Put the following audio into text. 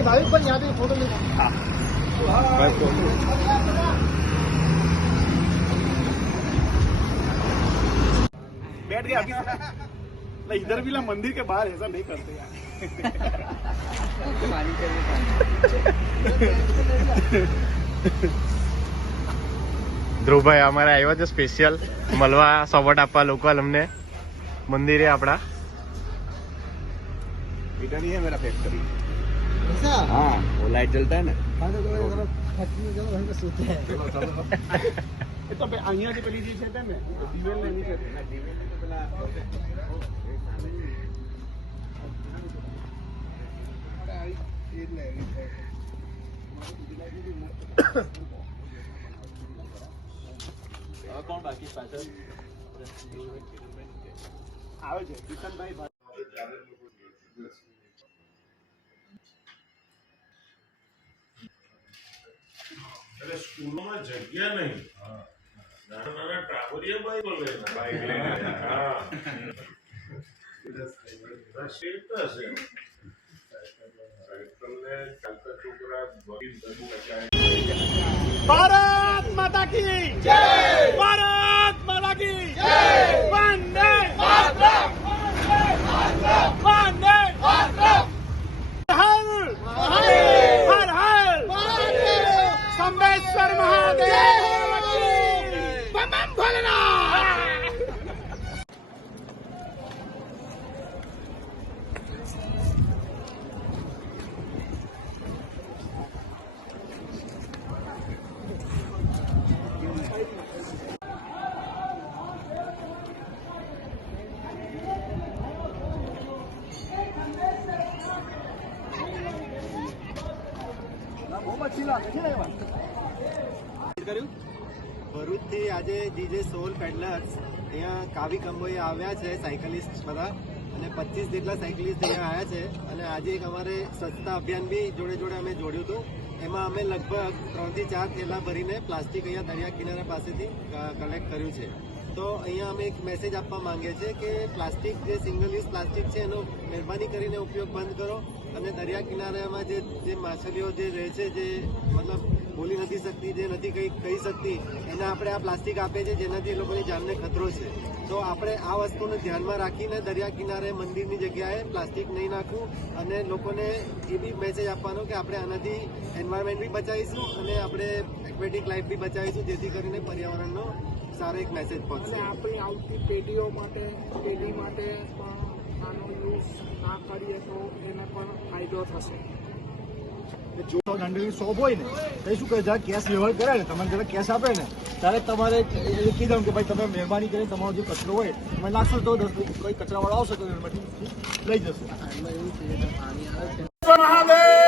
भाविक पण यहाँ पे फोटो ले बैठ गया अभी इधर भी ला मंदिर के बाहर ऐसा नहीं करते यार ધ્રુવભાઈ અમારે આવ્યા છે સ્પેશિયલ મળવા સપોર્ટ આપવા લોકલ અમને મંદિરે આપણા इधर ही है मेरा फैक्ट्री हाँ वो लाइट जलता है ना तो અહીંયા જે પેલી જે છે ને દિવેલ લેની છે કોણ બાકી પાછળ આવે છે કિશનભાઈ એટલે સ્કૂલોમાં જગ્યા નહીં નાના નાના ટાવરિયા બાઈક લઈને હા સ્ટેટસ છે સાયકલને ચાલતા છોકરા भारत माता की जय भारत माता की जय वंदे मातरम वंदे मातरम हर हर हर संबेश्वर महादेव की बम बम भोलेनाथ ભરૂચથી આજે જીજે સોલ પેડલર્સ અહીંયા કાવી કંબોએ આવ્યા છે સાયકલિસ્ટ બધા અને 25 જેટલા સાયકલિસ્ટ અહીંયા આવ્યા છે અને આજે એક અમારે સ્વચ્છતા અભિયાન બી જોડે જોડે અમે જોડ્યું હતું એમાં અમે લગભગ 3 થી 4 થેલા ભરીને પ્લાસ્ટિક અહીંયા દરિયા કિનારા પાસેથી કલેક્ટ કર્યું છે તો અહીંયા અમે એક મેસેજ આપવા માંગીએ છીએ કે પ્લાસ્ટિક જે સિંગલ યુઝ પ્લાસ્ટિક છે એનો મહેરબાની કરીને ઉપયોગ બંધ કરો અને દરિયા કિનારામાં જે માછલીઓ જે રહે છે જે મતલબ બોલી નથી શકતી જે નથી કહી શકતી એને આપણે આ પ્લાસ્ટિક આપે છે જેનાથી એ લોકોની જાનને ખતરો છે તો આપણે આ વસ્તુને ધ્યાનમાં રાખીને દરિયા કિનારે મંદિરની જગ્યાએ પ્લાસ્ટિક નહીં નાખવું અને લોકોને એ બી મેસેજ આપવાનો કે આપણે આનાથી એન્વાયરમેન્ટ બી બચાવીશું અને આપણે એક્વેટિક લાઈફ બી બચાવીશું જેથી કરીને પર્યાવરણનો સારો એક મેસેજ પહોંચશે આપણી આવતી પેઢી માટે પણ આનો યુઝ ના કરીએ તો એને પણ ફાયદો થશે જો જનરલી શોપ હોય ને તો શું કરે જ્યારે કેશ વ્યવહાર કરે ને તમારે જ્યારે કેશ આપે ને ત્યારે તમારે લખી દઉં કે ભાઈ તમે મહેરબાની કરીને તમારો જે કચરો હોય તમે નાખશો તો કોઈ કચરાવાળો આવશે તો એમાંથી લઈ જશે એમાં એવું છે પાણી આવે છે મહાદેવ